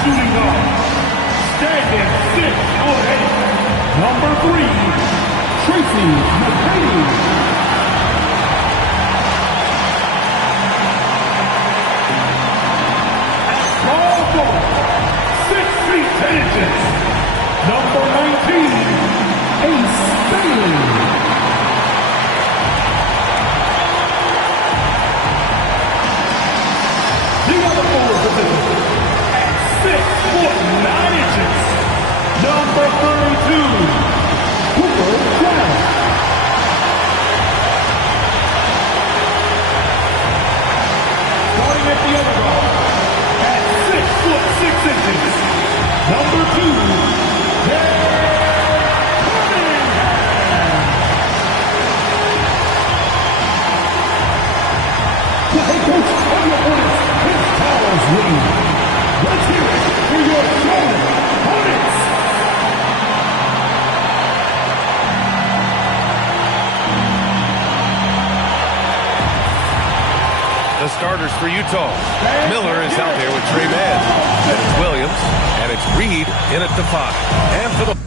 Shooting guard, standing 6'8", number 3, Tracy McGrady. At small forward, 6 feet 10 inches, number 19, Ace Bailey. The other forward position, 6'9", number 32, Cooper Brown. Starting at the other guard, at 6'6", number 2, the head coach of your Hornets, is Charles Lee. Let's hear it for your Charlotte Hornets! The starters for Utah. Miller is out there with Trey Mann. It's Williams, and it's Reed in at the 5. And for the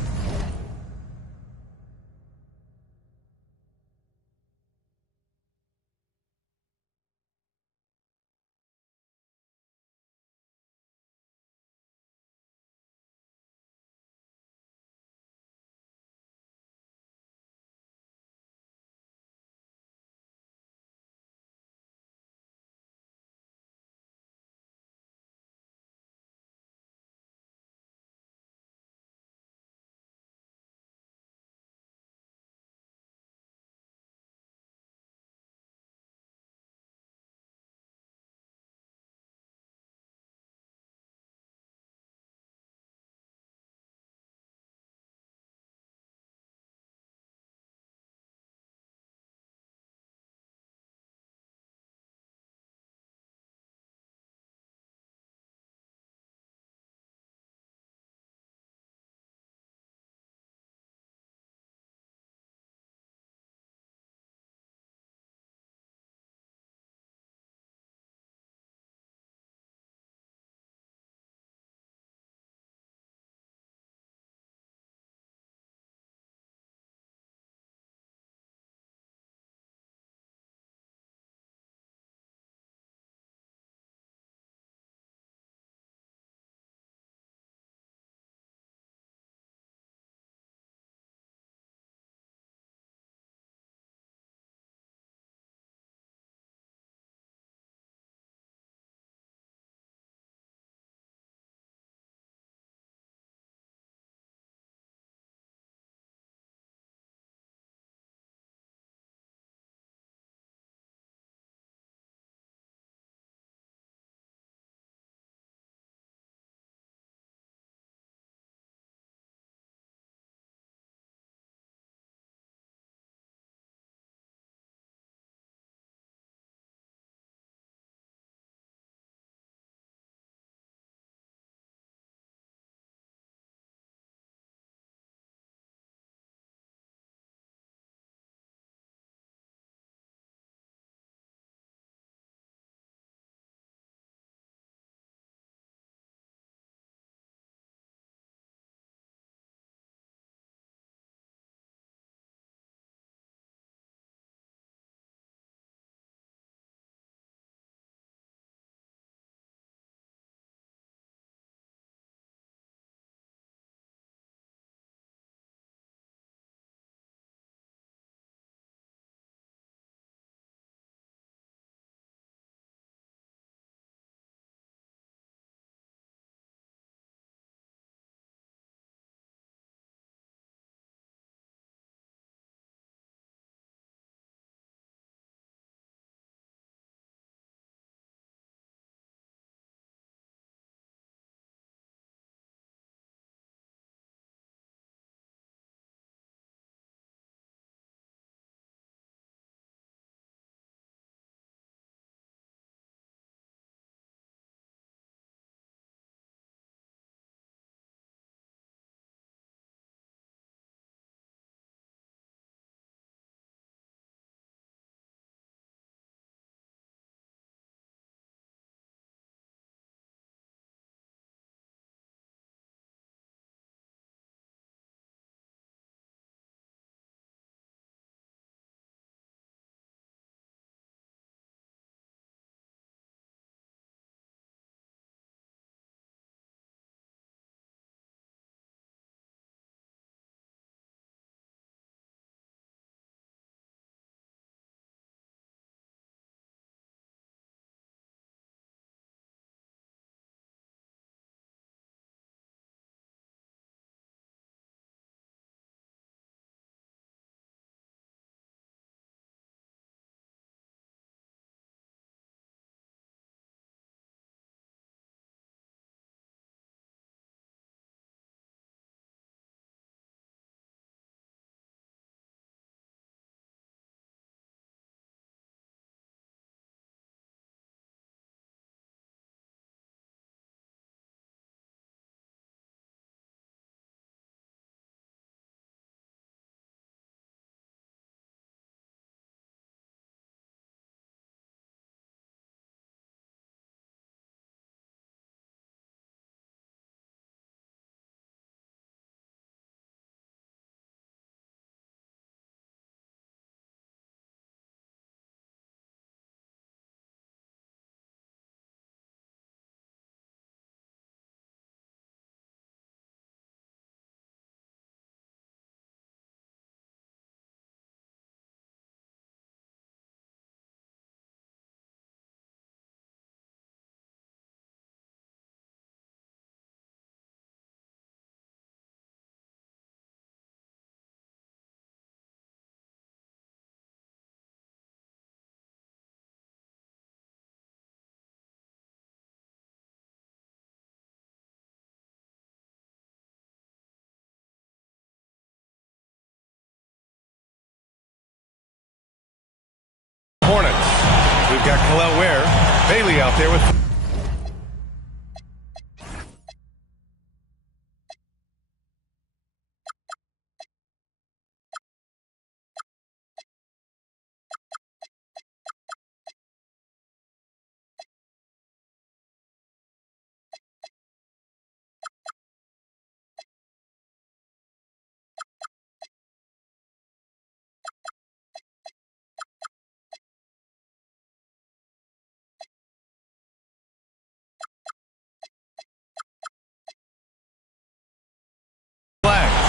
We've got Khalil Ware. Bailey out there with...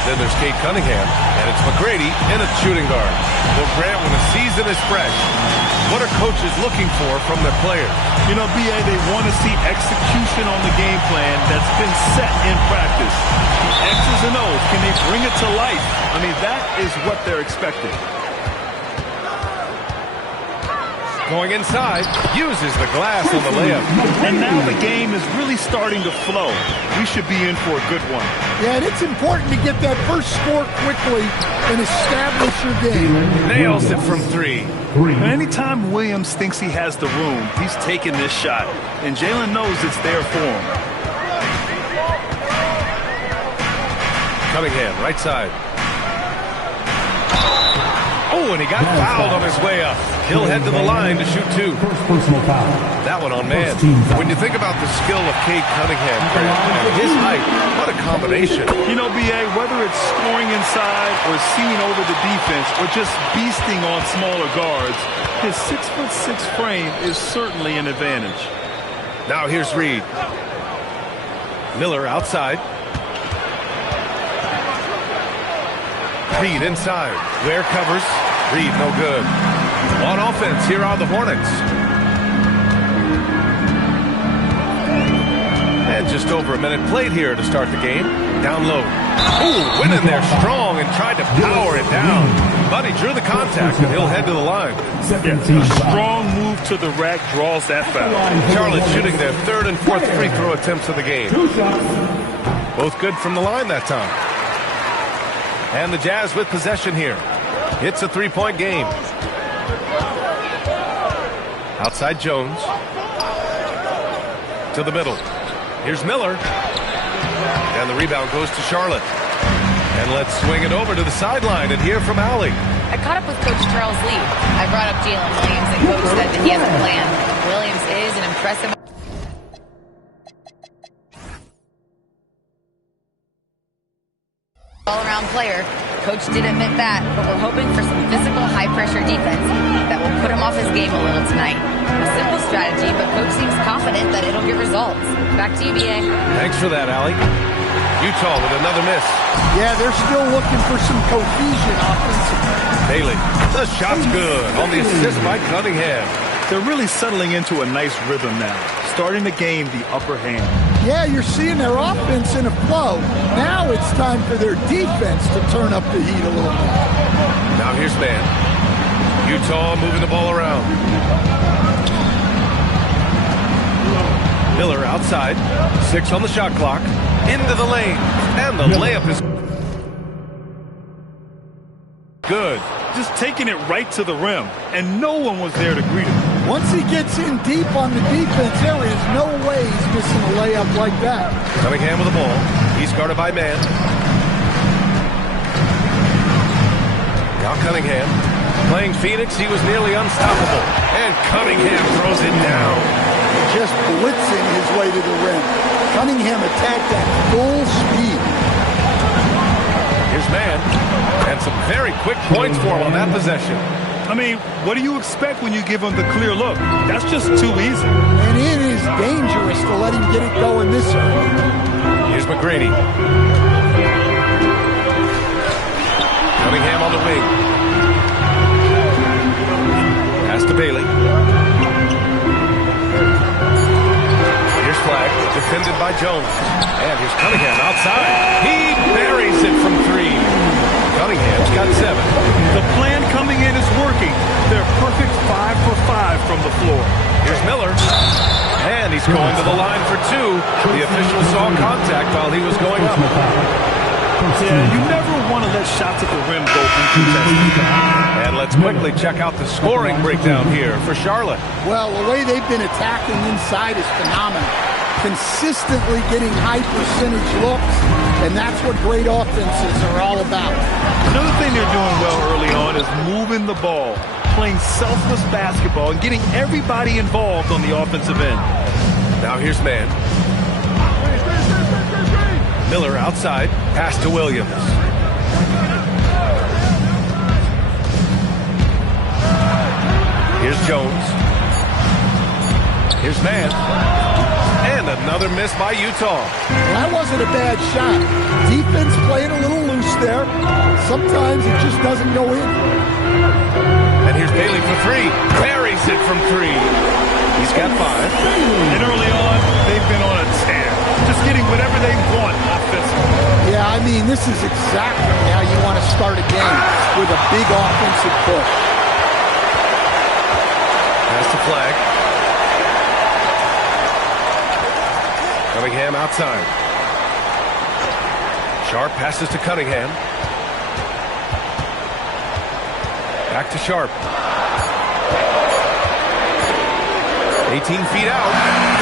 Then there's Kate Cunningham, and it's McGrady in at shooting guard. Will Grant when the season is fresh? What are coaches looking for from their players? You know, BA, they want to see execution on the game plan that's been set in practice. The X's and O's, can they bring it to life? I mean, that is what they're expecting. Going inside, uses the glass on the layup. And now the game is really starting to flow. We should be in for a good one. Yeah, and it's important to get that first score quickly and establish your game. Nails it from three. Anytime Williams thinks he has the room, he's taking this shot. And Jalen knows it's there for him. Cunningham, right side. Oh, and he got fouled on his way up. He'll head to the line to shoot two. First personal foul. That one on man. When you think about the skill of Cade Cunningham and his height, what a combination. You know, BA, whether it's scoring inside or seeing over the defense or just beasting on smaller guards, his 6'6" frame is certainly an advantage. Now here's Reed. Miller outside. Reed inside. Ware covers. Reed no good. On offense, here are the Hornets. And just over a minute played here to start the game. Down low. Ooh, went in there strong and tried to power it down. But he drew the contact and he'll head to the line. A strong move to the rack draws that foul. Charlotte shooting their third and fourth free throw attempts of the game. Both good from the line that time. And the Jazz with possession here. It's a three-point game. Outside Jones. To the middle. Here's Miller. And the rebound goes to Charlotte. And let's swing it over to the sideline and hear from Allie. I caught up with Coach Charles Lee. I brought up Jalen Williams, and Coach said that he has a plan. Williams is an impressive all-around player. Coach did admit that, but we're hoping for some physical, high-pressure defense that will put him off his game a little tonight. A simple strategy, but Coach seems confident that it'll get results. Back to you, BA. Thanks for that, Allie. Utah with another miss. Yeah, they're still looking for some cohesion offensively. Bailey, the shot's good on the assist by Cunningham. They're really settling into a nice rhythm now, starting to gain the upper hand. Yeah, you're seeing their offense in a flow. Now it's time for their defense to turn up the heat a little bit. Now here's man. Utah moving the ball around. Miller outside. 6 on the shot clock. Into the lane. And the layup is good. Just taking it right to the rim, and no one was there to greet him. Once he gets in deep on the defense, there is no way he's missing a layup like that. Cunningham with the ball. He's guarded by man. Now Cunningham. Playing Phoenix, he was nearly unstoppable. And Cunningham throws it down. Just blitzing his way to the rim. Cunningham attacked at full speed. Here's man. And some very quick points for him on that possession. I mean, what do you expect when you give him the clear look? That's just too easy. And it is dangerous to let him get it going this early. Here's McGrady. Cunningham on the wing. Pass to Bailey. Here's Flag, defended by Jones. And here's Cunningham outside. He buries it from three. Cunningham's got 7. The plan coming in is working. They're perfect 5 for 5 from the floor. Here's Miller. And he's going to the line for 2. The official saw contact while he was going up. Yeah, you never want to let shots at the rim go uncontested. And let's quickly check out the scoring breakdown here for Charlotte. Well, the way they've been attacking inside is phenomenal. Consistently getting high percentage looks, and that's what great offenses are all about. Another thing they're doing well early on is moving the ball, playing selfless basketball, and getting everybody involved on the offensive end. Now here's man. Miller outside, pass to Williams. Here's Jones. Here's man. And another miss by Utah. That wasn't a bad shot. Defense playing a little loose there. Sometimes it just doesn't go in. And here's Bailey for three. Buries it from three. He's got 5. And early on, they've been on a tear. Just getting whatever they want offensively. Yeah, I mean, this is exactly how you want to start a game, with a big offensive push. Pass to Flag. Cunningham outside. Sharp passes to Cunningham. Back to Sharp. 18 feet out.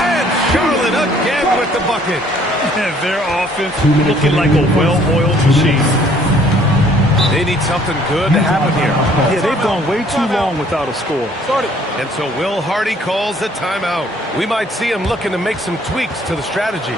And Charlotte again with the bucket. And their offense looking like a well-oiled machine. They need something good to happen here. Yeah, they've gone way too long without a score. And so Will Hardy calls the timeout. We might see him looking to make some tweaks to the strategy.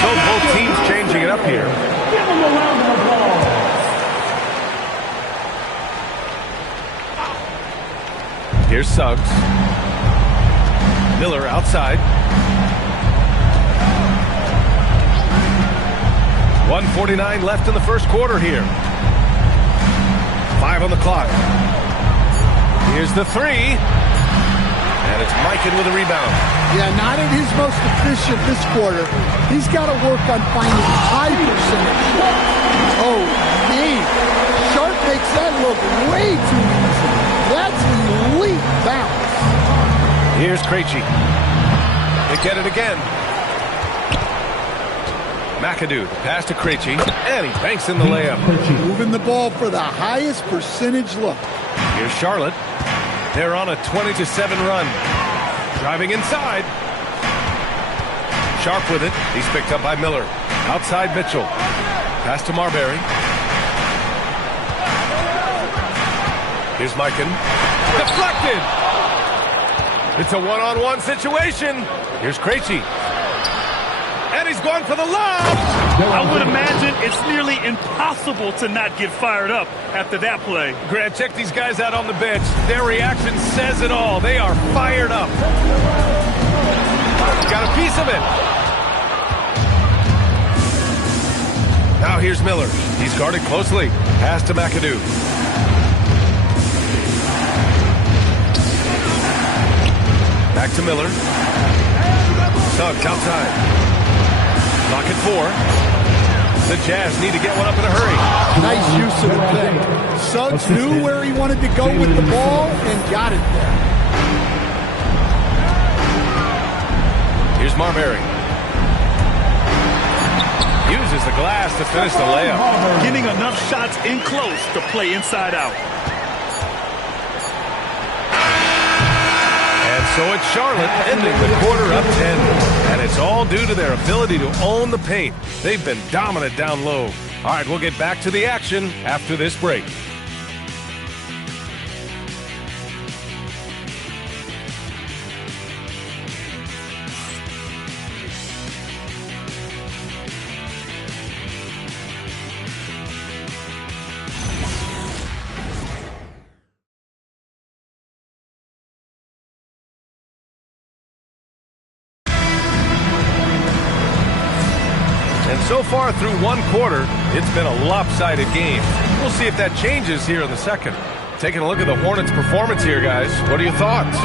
So both teams changing it up here. Give him a round of applause. Here's Suggs. Miller outside. 1:49 left in the first quarter here. 5 on the clock. Here's the three. And it's Mikan with a rebound. Yeah, not at his most efficient this quarter. He's got to work on finding high percentage. Oh, man. Sharp makes that look way too easy. That's elite bounce. Here's Krejci. They get it again. McAdoo, pass to Krejci, and he banks in the layup. Moving the ball for the highest percentage look. Here's Charlotte. They're on a 20-7 run. Driving inside. Sharp with it. He's picked up by Miller. Outside Mitchell. Pass to Marbury. Here's Mikan. Deflected. It's a one-on-one situation. Here's Krejci. And he's going for the lob. I would imagine it's nearly impossible to not get fired up after that play. Grant, check these guys out on the bench. Their reaction says it all. They are fired up. Got a piece of it. Now here's Miller. He's guarded closely. Pass to McAdoo. Back to Miller. Suggs outside. Clock at 4. The Jazz need to get one up in a hurry. Nice use of the pick. Suggs knew where he wanted to go with the ball and got it there. Here's Marbury. Uses the glass to finish the layup. Getting enough shots in close to play inside out. So it's Charlotte ending the quarter up 10. And it's all due to their ability to own the paint. They've been dominant down low. All right, we'll get back to the action after this break. So far through one quarter, it's been a lopsided game. We'll see if that changes here in the second. Taking a look at the Hornets' performance here, guys. What are your thoughts?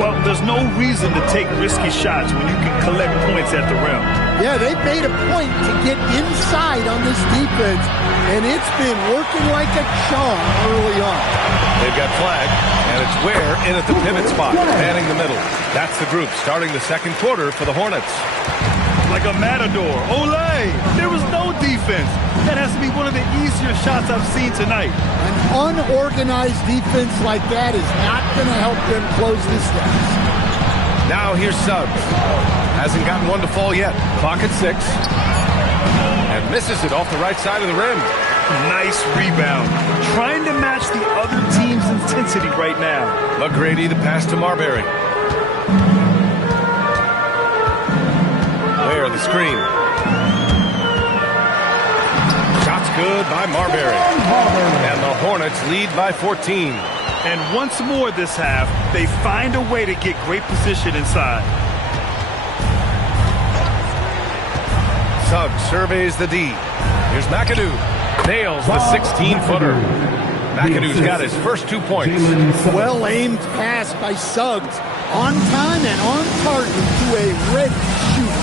Well, there's no reason to take risky shots when you can collect points at the rim. Yeah, they made a point to get inside on this defense, and it's been working like a charm early on. They've got flag, and it's Ware in at the pivot spot, manning the middle. That's the group starting the second quarter for the Hornets. Like a matador. Olay! There was no defense. That has to be one of the easier shots I've seen tonight. An unorganized defense like that is not going to help them close this down. Now here's Suggs. Hasn't gotten one to fall yet. Clock at 6. And misses it off the right side of the rim. Nice rebound. Trying to match the other team's intensity right now. McGrady, the pass to Marbury. Ware, the screen. Shot's good by Marbury. And the Hornets lead by 14. And once more this half, they find a way to get great position inside. Suggs surveys the D. Here's McAdoo. Nails the 16-footer. McAdoo's got his first 2 points. Well-aimed pass by Suggs. On time and on target to a ready shooter.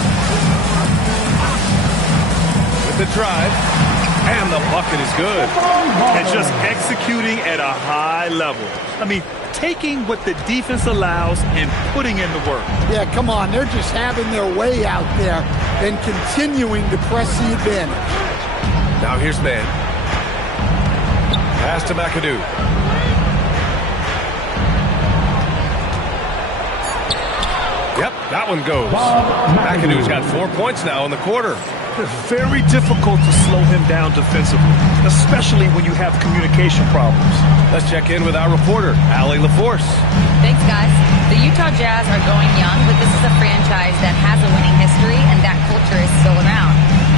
With the drive. And the bucket is good. And just executing at a high level. I mean, taking what the defense allows and putting in the work. Yeah, come on. They're just having their way out there and continuing to press the advantage. Now here's Mann. Pass to McAdoo. Yep, that one goes. McAdoo's got 4 points now in the quarter. It's very difficult to slow him down defensively, especially when you have communication problems. Let's check in with our reporter, Allie LaForce. Thanks, guys. The Utah Jazz are going young, but this is a franchise that has a winning history, and that culture is still around.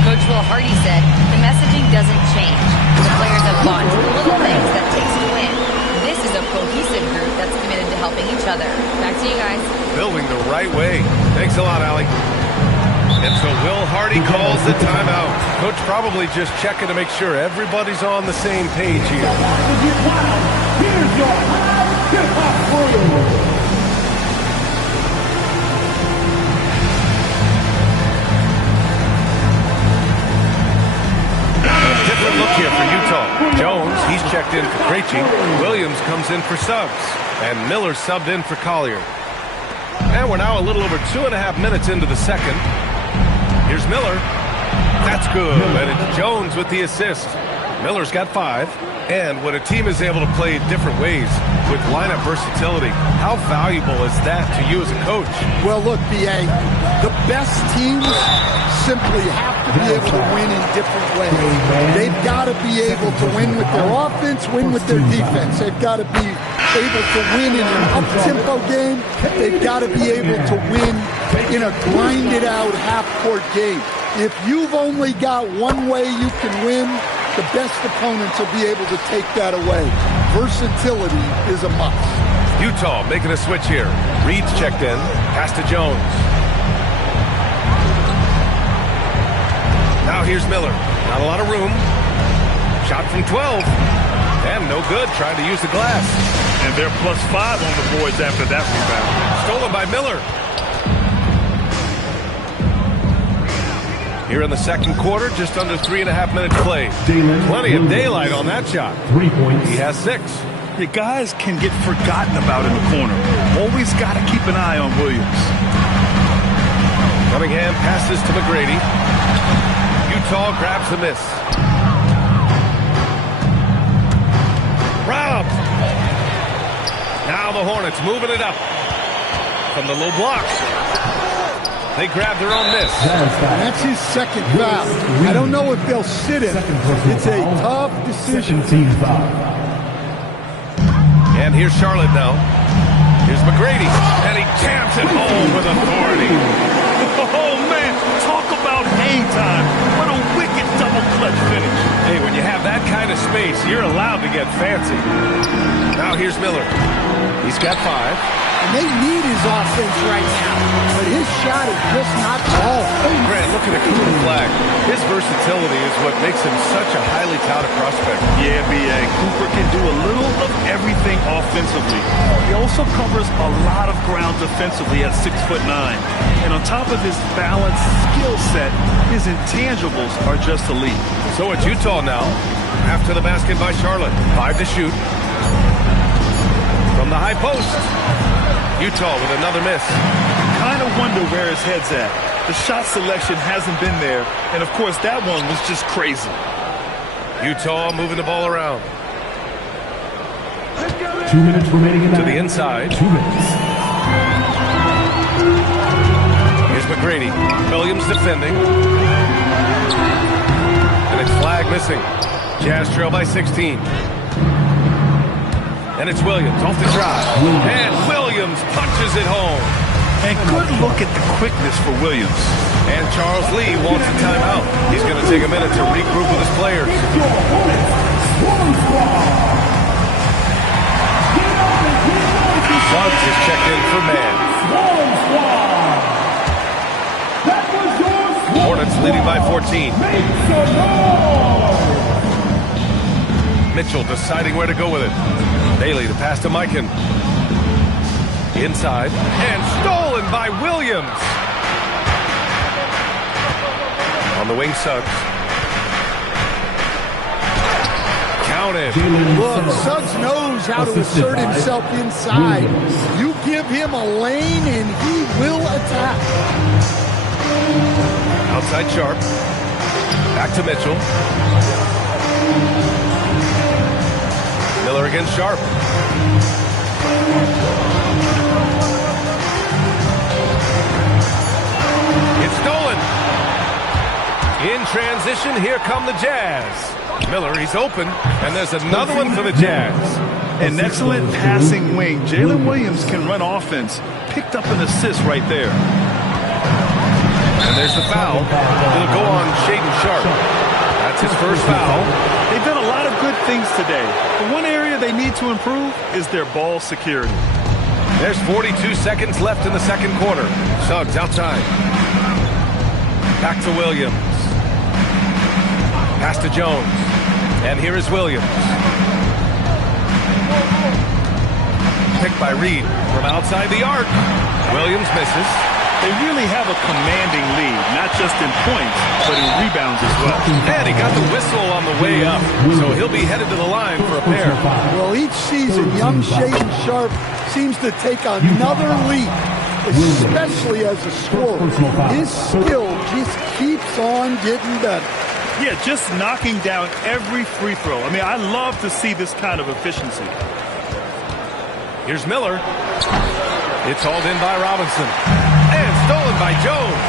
Coach Will Hardy said, the messaging doesn't change. The players have gone to the little things that takes to win. This is a cohesive group that's committed to helping each other. Back to you guys. Building the right way. Thanks a lot, Allie. And so Will Hardy calls the timeout. Coach probably just checking to make sure everybody's on the same page here. Here's your high hip-hop crew. Different look here for Utah. Jones, he's checked in for Krejci. Williams comes in for Suggs. And Miller subbed in for Collier. And we're now a little over 2.5 minutes into the second. Here's Miller. That's good. And it's Jones with the assist. Miller's got 5. And when a team is able to play different ways with lineup versatility, how valuable is that to you as a coach? Well, look, B.A., the best teams simply have to be able to win in different ways. They've got to be able to win with their offense, win with their defense. They've got to be able to win in an up-tempo game. They've got to be able to win in a grinded-out half-court game. If you've only got one way you can win, the best opponents will be able to take that away. Versatility is a must. Utah making a switch here. Reed's checked in. Pass to Jones. Now here's Miller. Not a lot of room. Shot from 12. And no good. Trying to use the glass. And they're +5 on the boards after that rebound. Stolen by Miller. Here in the second quarter, just under 3.5 minutes played. Plenty of daylight on that shot. 3 points. He has 6. The guys can get forgotten about in the corner. Always got to keep an eye on Williams. Cunningham passes to McGrady. Utah grabs the miss. Rob. Now the Hornets moving it up from the low block. They grab their own miss. That's his second foul. I don't know if they'll sit him. It's a tough decision. Team foul. And here's Charlotte now. Here's McGrady. And he jams it home with authority. Oh, man. Talk about hang time. What a wicked double clutch finish. Hey, when you have that kind of space, you're allowed to get fancy. Now here's Miller. He's got 5. And they need his offense right now, but his shot is just not falling. Grant, look at a Cooper flag. His versatility is what makes him such a highly touted prospect. Yeah, B.A. Cooper can do a little of everything offensively. He also covers a lot of ground defensively at 6'9". And on top of his balanced skill set, his intangibles are just elite. So it's Utah now. After the basket by Charlotte. 5 to shoot. From the high post. Utah with another miss. Kind of wonder where his head's at. The shot selection hasn't been there. And, of course, that one was just crazy. Utah moving the ball around. 2 minutes remaining in that. To the inside. 2 minutes. Here's McGrady. Williams defending. And it's flag missing. Jazz trail by 16. And it's Williams off the drive. And Williams punches it home. And good look at the quickness for Williams. And Charles Lee wants a timeout. He's going to take a minute to regroup with his players. Your Hornets Swarm Squad. Get up and get ready. Suggs is checked in for man. Swarm Squad. That was your Swarm Hornets leading by 14. Make some noise. Mitchell deciding where to go with it. Bailey to pass to Mikan. Inside. And stolen by Williams. On the wing, Suggs. Counted. Look, Suggs knows how to assert himself inside. You give him a lane and he will attack. Outside Sharp. Back to Mitchell. Miller against Sharp. It's stolen. In transition, here come the Jazz. Miller, he's open, and there's another one for the Jazz. An excellent passing wing. Jalen Williams can run offense. Picked up an assist right there. And there's the foul. It'll go on Shaedon Sharp. That's his first foul. They've done a lot of good things today. The one area they need to improve is their ball security. There's 42 seconds left in the second quarter. Suggs outside. Back to Williams. Pass to Jones. And here is Williams. Picked by Reed from outside the arc. Williams misses. They really have a commanding lead, not just in points, but in rebounds as well. And he got the whistle on the way up, so he'll be headed to the line for a pair. Well, each season, young Shaedon Sharp seems to take another leap, especially as a scorer. His skill just keeps on getting better. Yeah, just knocking down every free throw. I mean, I love to see this kind of efficiency. Here's Miller. It's hauled in by Robinson. And stolen by Jones.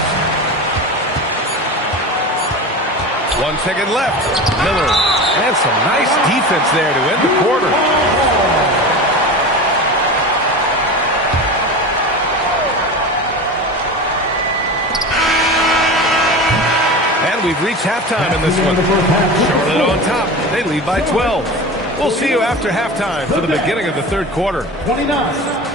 1 second left. Miller. And some nice defense there to end the quarter. And we've reached halftime in this one. Charlotte on top. They lead by 12. We'll see you after halftime for the beginning of the third quarter. 29.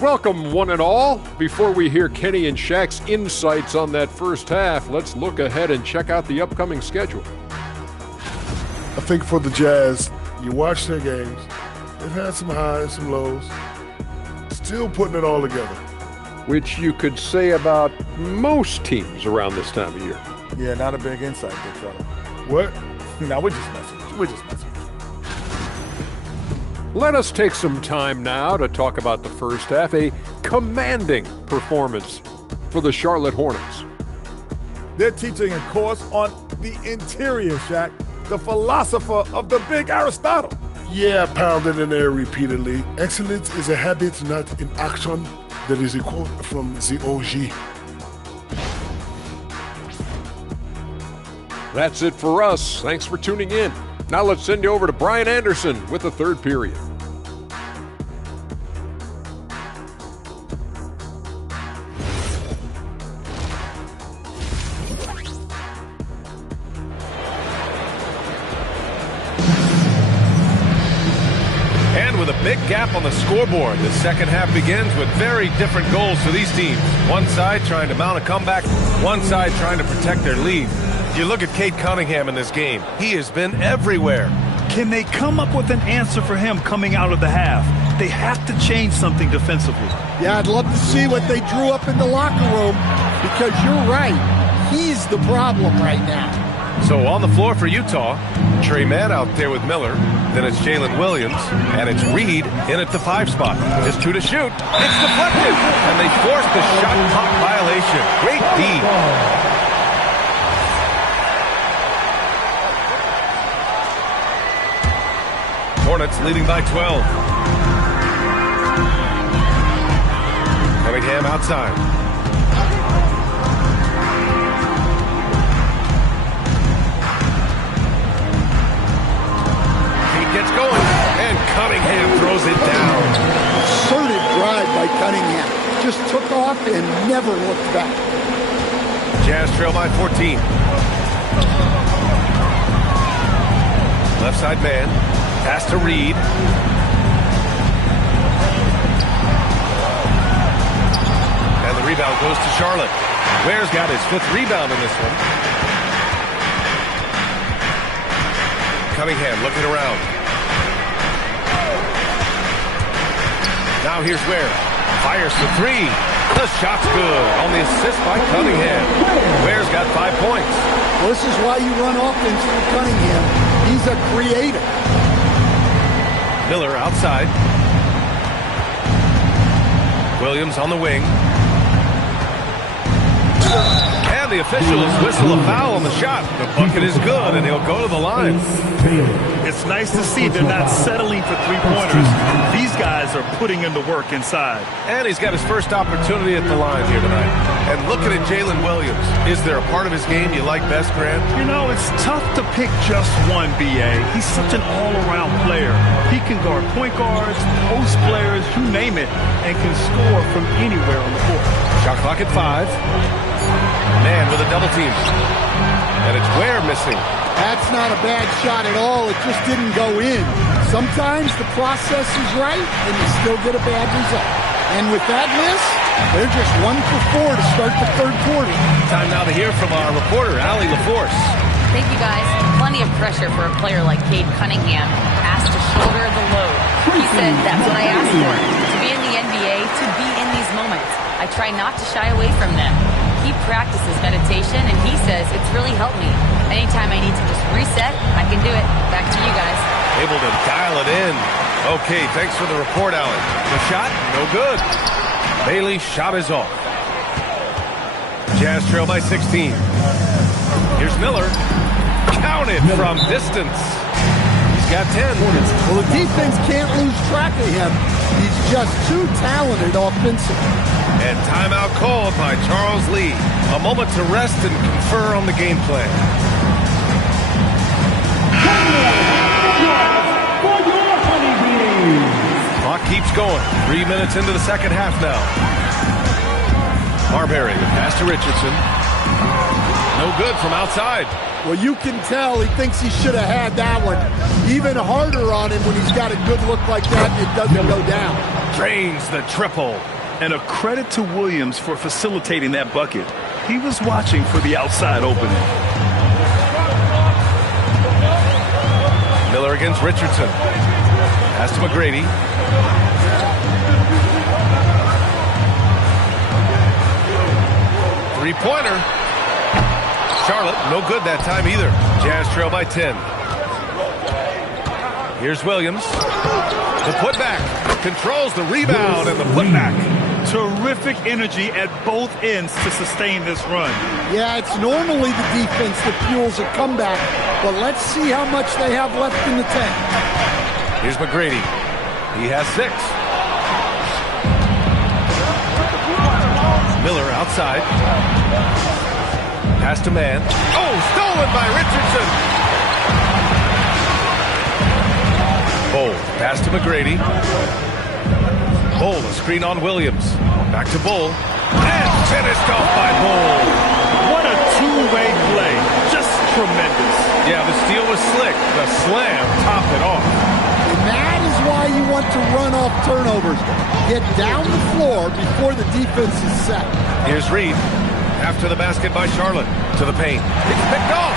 Welcome, one and all. Before we hear Kenny and Shaq's insights on that first half, let's look ahead and check out the upcoming schedule. I think for the Jazz, you watch their games, they've had some highs, some lows, still putting it all together. Which you could say about most teams around this time of year. Yeah, not a big insight, big fella. What? No, we're just messing. We're just messing. Let us take some time now to talk about the first half, a commanding performance for the Charlotte Hornets. They're teaching a course on the interior, Shaq, the philosopher of the big Aristotle. Yeah, pounded in there repeatedly. Excellence is a habit, not an action. That is a quote from the OG. That's it for us. Thanks for tuning in. Now let's send you over to Brian Anderson with the third period. With a big gap on the scoreboard, the second half begins with very different goals for these teams. One side trying to mount a comeback, one side trying to protect their lead. If you look at Cade Cunningham in this game, he has been everywhere. Can they come up with an answer for him coming out of the half? They have to change something defensively. Yeah, I'd love to see what they drew up in the locker room, because you're right. He's the problem right now. So on the floor for Utah, Trey Mann out there with Miller. Then it's Jalen Williams, and it's Reed in at the 5 spot. Just 2 to shoot. It's deflected, and they force the shot clock violation. Great D. Hornets leading by 12. Cunningham outside. Gets going, and Cunningham throws it down. Assertive drive by Cunningham. Just took off and never looked back. Jazz trail by 14. Left side man. Pass to Reed. And the rebound goes to Charlotte. Ware's got his 5th rebound in this one. Cunningham looking around. Now here's Ware. Fires for 3. The shot's good on the assist by Cunningham. Ware's got 5 points. Well, this is why you run offense for Cunningham. He's a creator. Miller outside. Williams on the wing. And the officials whistle a foul on the shot. The bucket is good, and he'll go to the line. It's nice to see they're not settling for 3-pointers. These guys are putting in the work inside. And he's got his first opportunity at the line here tonight. And looking at Jalen Williams, is there a part of his game you like best, Grant? You know, it's tough to pick just one, B.A. He's such an all-around player. He can guard point guards, post players, you name it, and can score from anywhere on the court. Shot clock at 5. Man with a double team. And it's Ware missing. That's not a bad shot at all. It just didn't go in. Sometimes the process is right, and you still get a bad result. And with that miss, they're just 1 for 4 to start the third quarter. Time now to hear from our reporter, Allie LaForce. Thank you, guys. Plenty of pressure for a player like Cade Cunningham, asked to shoulder the load. He said, that's what I asked for, to be in the NBA, to be in these moments. I try not to shy away from them. He practices meditation, and he says it's really helped me. Anytime I need to just reset, I can do it. Back to you guys. Able to dial it in. Okay, thanks for the report, Allie. The shot, no good. Bailey's shot is off. Jazz trail by 16. Here's Miller. Counted from distance. He's got 10. Well, the defense can't lose track of him. He's just too talented offensively. And timeout called by Charles Lee. A moment to rest and confer on the game plan. Clock keeps going. 3 minutes into the second half now. Marbury, the pass to Richardson. No good from outside. Well, you can tell he thinks he should have had that one. Even harder on him when he's got a good look like that and it doesn't go down. Drains the triple. And a credit to Williams for facilitating that bucket. He was watching for the outside opening. Miller against Richardson. Pass to McGrady. Three-pointer. Charlotte, no good that time either. Jazz trail by 10. Here's Williams. The putback. Controls the rebound and the putback. Terrific energy at both ends to sustain this run. Yeah, it's normally the defense that fuels a comeback, but let's see how much they have left in the tank. Here's McGrady. He has 6. Miller outside. Pass to man. Oh, stolen by Richardson. Bull, pass to McGrady. Bull, a screen on Williams. Back to Bull. And finished off by Bull. What a two-way play. Just tremendous. Yeah, the steal was slick. The slam topped it off. And that is why you want to run off turnovers. Get down the floor before the defense is set. Here's Reed. After the basket by Charlotte. To the paint. It's picked off.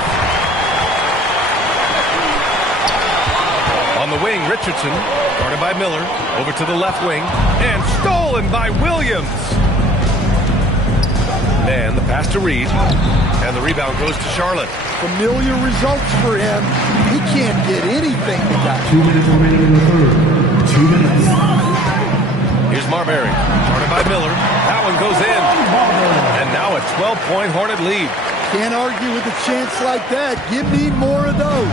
On the wing, Richardson. Guarded by Miller. Over to the left wing. And stolen by Williams. Man, the pass to Reed. And the rebound goes to Charlotte. Familiar results for him. He can't get anything to that. 2 minutes remaining in the third. 2 minutes. Here's Marbury. Guarded by Miller. That one goes in. And now a 12-point Hornet lead. Can't argue with a chance like that. Give me more of those.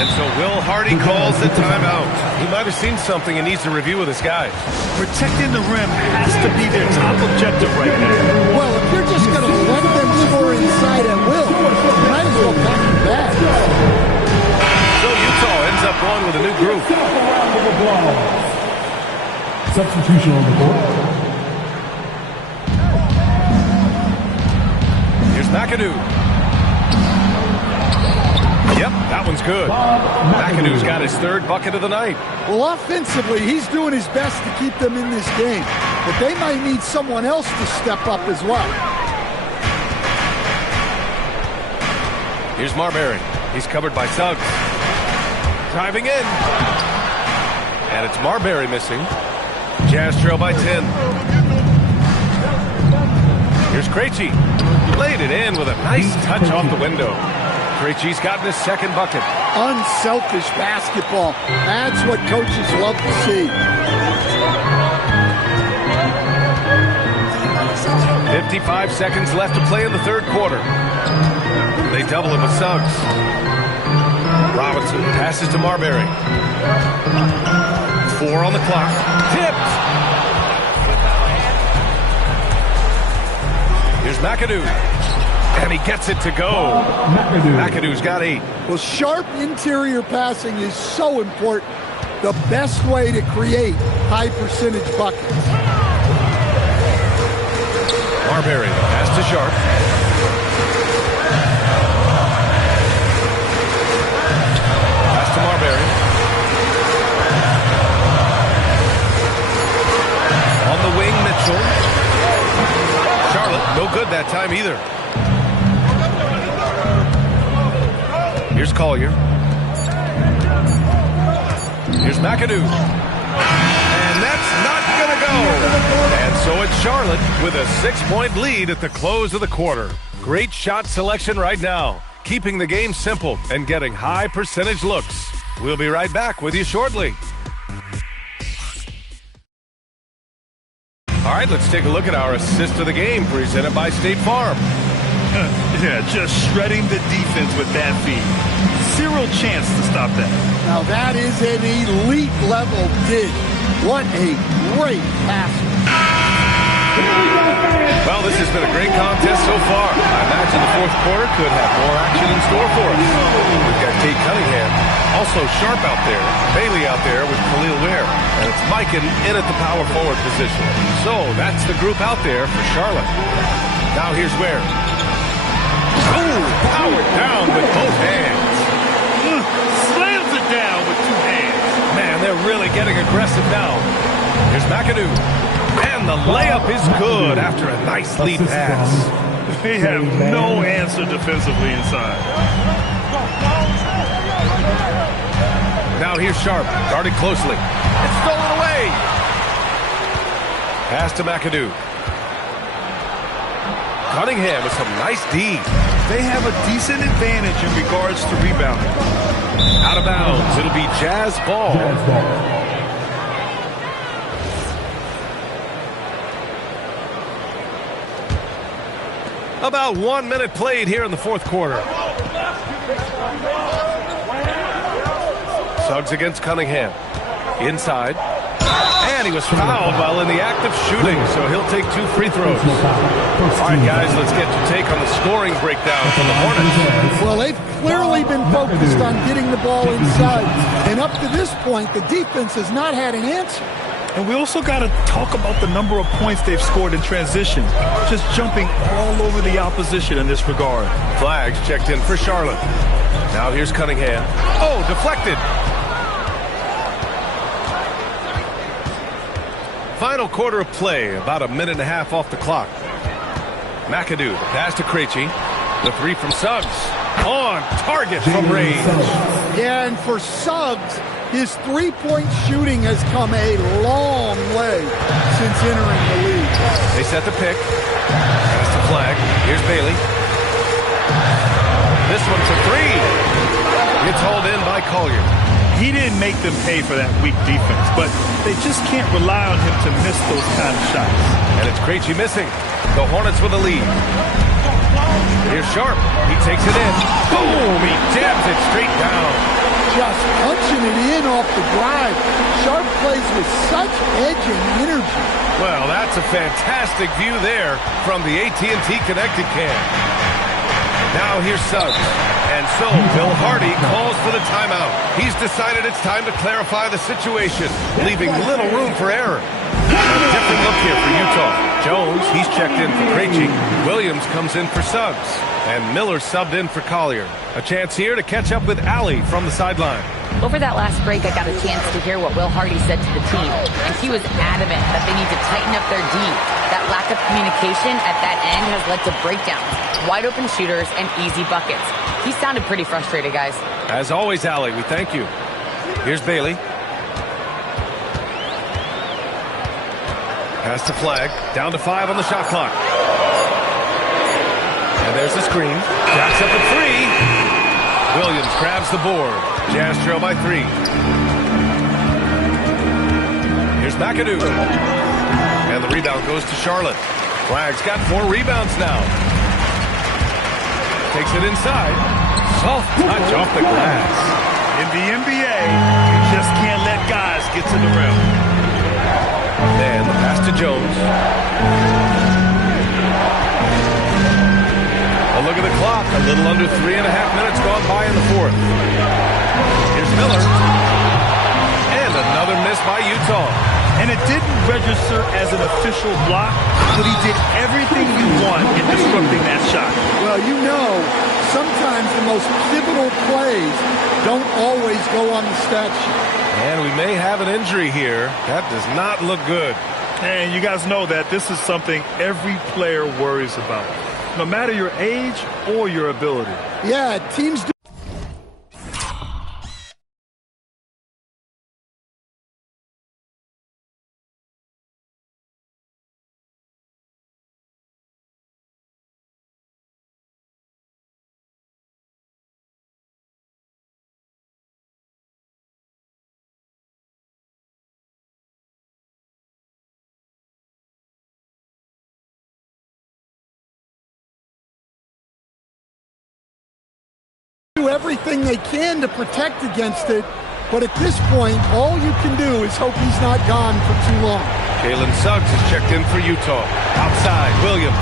And so Will Hardy calls the timeout. He might have seen something and needs to review with his guys. Protecting the rim has to be their top objective right now. Well, if you're just going to let them score inside at will, you might as well pack your bags. So Utah ends up going with a new group. Round of applause. Substitution on the court. Here's McAdoo. Yep, that one's good. McAdoo's got his third bucket of the night. Well, offensively, he's doing his best to keep them in this game. But they might need someone else to step up as well. Here's Marbury. He's covered by Suggs. Driving in. And it's Marbury missing. Jazz trail by 10. Here's Krejci. Laid it in with a nice touch off the window. Krejci's gotten his second bucket. Unselfish basketball. That's what coaches love to see. 55 seconds left to play in the third quarter. They double him with Suggs. Robinson passes to Marbury. 4 on the clock. Tipped. Here's McAdoo. And he gets it to go. McAdoo's got 8. Well, sharp interior passing is so important. The best way to create high percentage buckets. Marbury pass to Sharp. Pass to Marbury. On the wing, Mitchell. Charlotte, no good that time either. Here's Collier. Here's McAdoo. And that's not going to go. And so it's Charlotte with a 6-point lead at the close of the quarter. Great shot selection right now, keeping the game simple and getting high percentage looks. We'll be right back with you shortly. All right, let's take a look at our assist of the game presented by State Farm. Yeah, just shredding the defense with that feed. Zero chance to stop that. Now that is an elite level dig. What a great pass. Well, this has been a great contest so far. I imagine the fourth quarter could have more action in store for us. We've got Kate Cunningham, also Sharp out there, Bailey out there with Khalil Ware, and it's Mikan in at the power forward position. So that's the group out there for Charlotte. Now here's Ware. Ooh, powered down with both hands. Slams it down with 2 hands. Man, they're really getting aggressive now. Here's McAdoo. And the layup is good after a nice lead pass. They have no answer defensively inside. Now here's Sharp, guarded closely. It's stolen away. Pass to McAdoo. Cunningham with some nice D. They have a decent advantage in regards to rebounding. Out of bounds. It'll be Jazz ball. About 1 minute played here in the fourth quarter. Suggs against Cunningham. Inside. And he was fouled while in the act of shooting, so he'll take 2 free throws. All right, guys, let's get your take on the scoring breakdown from the Hornets. Well, they've clearly been focused on getting the ball inside. And up to this point, the defense has not had an answer. And we also got to talk about the number of points they've scored in transition, just jumping all over the opposition in this regard. Flags checked in for Charlotte. Now here's Cunningham. Oh, deflected. Final quarter of play, about a minute and a half off the clock. McAdoo, the pass to Krejci. The 3 from Suggs. On target from range. Yeah, and for Suggs, his three-point shooting has come a long way since entering the league. They set the pick. Pass to Flag. Here's Bailey. This one's a 3. It's hauled in by Collier. He didn't make them pay for that weak defense, but they just can't rely on him to miss those kind of shots. And it's Krejci missing. The Hornets with a lead. Here's Sharp. He takes it in. Boom! He jams it straight down. Just punching it in off the drive. Sharp plays with such edge and energy. Well, that's a fantastic view there from the AT&T Connected Cam. Now here's Suggs. And so Bill Hardy calls for the timeout. He's decided it's time to clarify the situation, leaving little room for error. A different look here for Utah. Jones, he's checked in for Krejci. Williams comes in for Suggs. And Miller subbed in for Collier. A chance here to catch up with Allie from the sideline. Over that last break, I got a chance to hear what Will Hardy said to the team, and he was adamant that they need to tighten up their D. That lack of communication at that end has led to breakdowns, wide open shooters, and easy buckets. He sounded pretty frustrated, guys. As always, Allie, we thank you. Here's Bailey. Pass to Flag. Down to 5 on the shot clock. And there's the screen. Jacks up a 3. Williams grabs the board. Jazz trail by 3. Here's McAdoo. And the rebound goes to Charlotte. Flag's got 4 rebounds now. Takes it inside. Soft touch off the glass. In the NBA, you just can't let guys get to the rim. And the pass to Jones. A look at the clock. A little under 3.5 minutes gone by in the 4th. Here's Miller. And another miss by Utah. And it didn't register as an official block, but he did everything you want in disrupting that shot. Well, you know, sometimes the most pivotal plays don't always go on the stat sheet. And we may have an injury here. That does not look good. And you guys know that this is something every player worries about, no matter your age or your ability. Yeah, teams do. Everything they can to protect against it, but at this point, all you can do is hope he's not gone for too long. Jalen Suggs is checked in for Utah. Outside, Williams.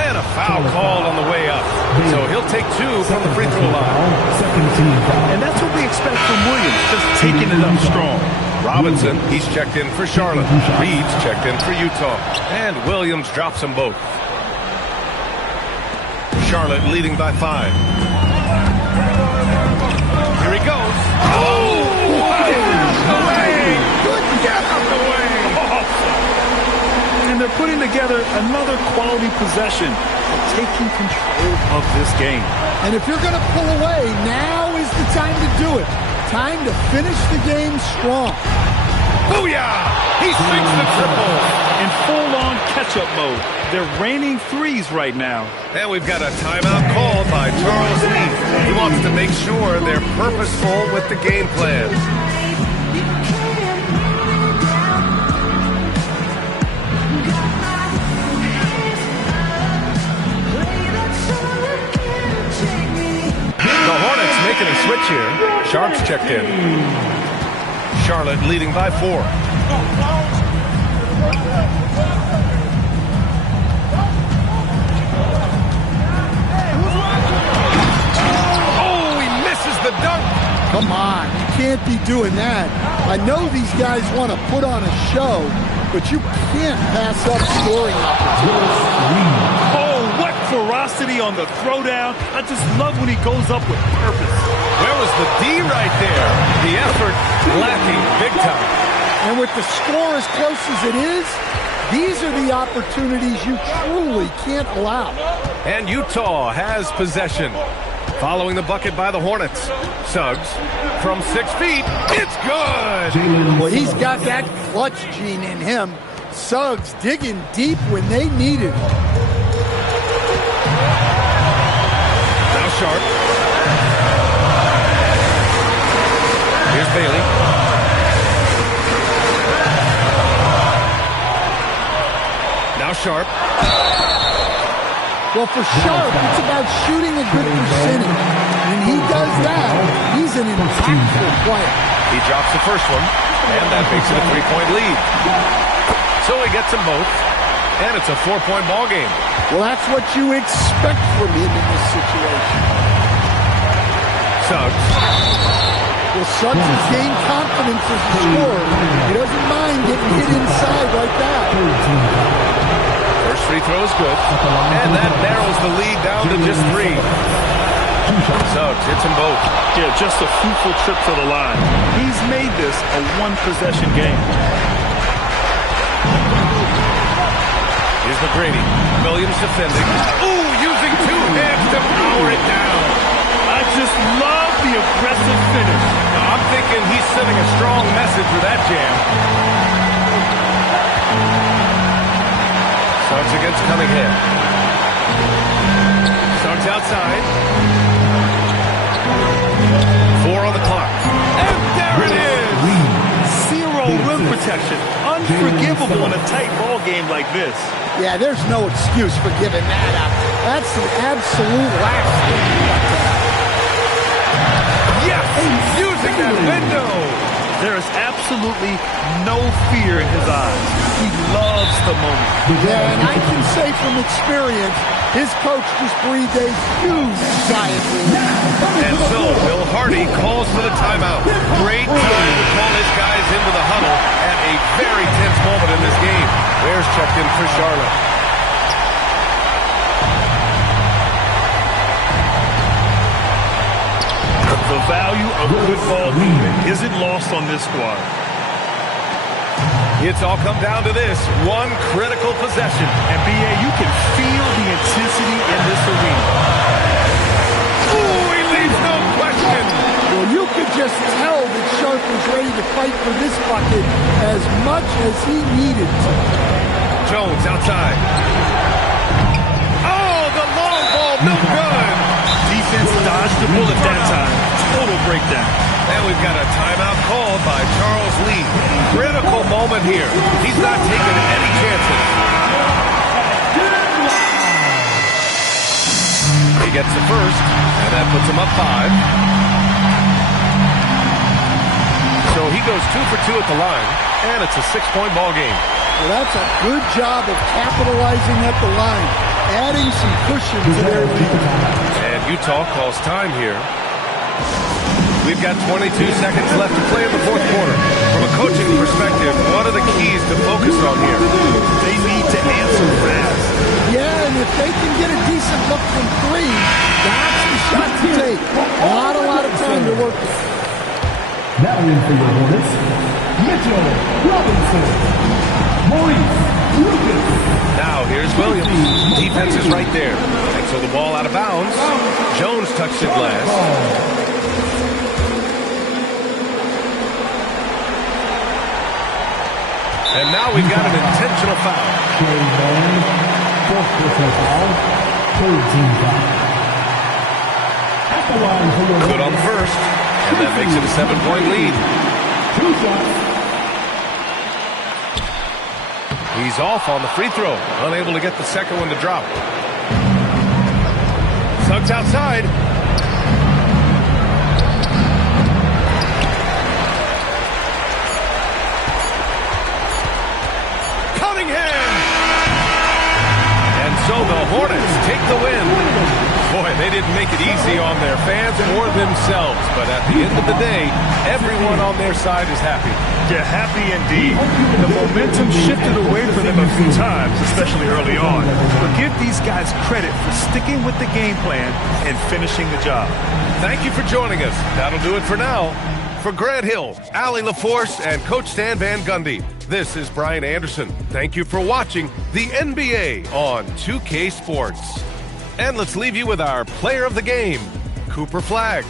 And a foul called on the way up. So he'll take 2 from the free throw line. And that's what we expect from Williams, just taking it up strong. Robinson, he's checked in for Charlotte. Reed's checked in for Utah. And Williams drops them both. Charlotte leading by 5. Here he goes. Oh! Get out the way! Get out the way! And they're putting together another quality possession, taking control of this game. And if you're going to pull away, now is the time to do it. Time to finish the game strong. Booyah! He sinks the triple. In full-on catch-up mode. They're raining threes right now. And we've got a timeout called by Charles Lee. He wants to make sure they're purposeful with the game plan. The Hornets making a switch here. Sharp's checked in. Charlotte leading by 4. Oh, he misses the dunk. Come on, you can't be doing that. I know these guys want to put on a show, but you can't pass up scoring opportunities. Oh, what ferocity on the throwdown. I just love when he goes up with purpose. Where was the D right there? The effort lacking big time. And with the score as close as it is, these are the opportunities you truly can't allow. And Utah has possession. Following the bucket by the Hornets. Suggs from 6 feet. It's good! Well, he's got that clutch gene in him. Suggs digging deep when they needed it. Now Sharp. Here's Bailey. Now Sharp. Well, for Sharp, it's about shooting a good percentage. When he does that, he's an impactful player. He drops the first one, and that makes it a 3-point lead. So he gets them both, and it's a 4-point ball game. Well, that's what you expect from him in this situation. Suggs. Well, Suggs has gained confidence as a scorer. He doesn't mind getting hit inside like that. First free throw is good, and that narrows the lead down to just 3. Suggs hits them both. Yeah, just a fruitful trip to the line. He's made this a one-possession game. Here's McGrady. Williams defending. Ooh, using 2 hands to power it down. I just love the aggressive finish. Now, I'm thinking he's sending a strong message with that jam. Suggs against Cunningham. Suggs outside. 4 on the clock. And there it is! Zero rim protection. Unforgivable in a tight ball game like this. Yeah, there's no excuse for giving that up. That's the absolute last thing you want to have. Yes! Using that window! There is absolutely no fear in his eyes. He loves the moment. Yeah, and I can say from experience, his coach just breathed a huge sigh of relief. And so, Bill Hardy calls for the timeout. Great time to call his guys into the huddle at a very tense moment in this game. Bears checked in for Charlotte. The value of good ball movement isn't lost on this squad. It's all come down to this one critical possession. And B.A., you can feel the intensity in this arena. Ooh, he leaves no question. Well, you could just tell that Sharp was ready to fight for this bucket as much as he needed to. Jones outside. Oh, the long ball, no good. Defense dodged the bullet that time. Total breakdown. And we've got a timeout called by Charles Lee. Critical moment here. He's not taking any chances. He gets the first, and that puts him up 5. So he goes 2 for 2 at the line, and it's a 6-point ball game. Well, that's a good job of capitalizing at the line, adding some cushion to their lead. And Utah calls time here. We've got 22 seconds left to play in the 4th quarter. From a coaching perspective, what are the keys to focus on here? They need to answer fast. Yeah, and if they can get a decent look from 3, that's the shot to take. Not a lot of time to work with. Now in for your Hornets, Mitchell Robinson, Maurice Lucas. Now here's Williams. Defense is right there. And so the ball out of bounds. Jones touched it last. And now we've got an intentional foul. Fourth personal foul, third team foul. At the line for your Good on the first, and that makes it a 7-point lead. 2 shots. He's off on the free throw, unable to get the second one to drop. Suggs outside. themselves, but at the end of the day, everyone on their side is happy. Yeah, happy indeed. The momentum shifted away from them a few times, especially early on. But give these guys credit for sticking with the game plan and finishing the job. Thank you for joining us. That'll do it for now. For Grant Hill, Allie LaForce, and Coach Stan Van Gundy, this is Brian Anderson. Thank you for watching the NBA on 2K Sports. And let's leave you with our player of the game, Cooper Flagg.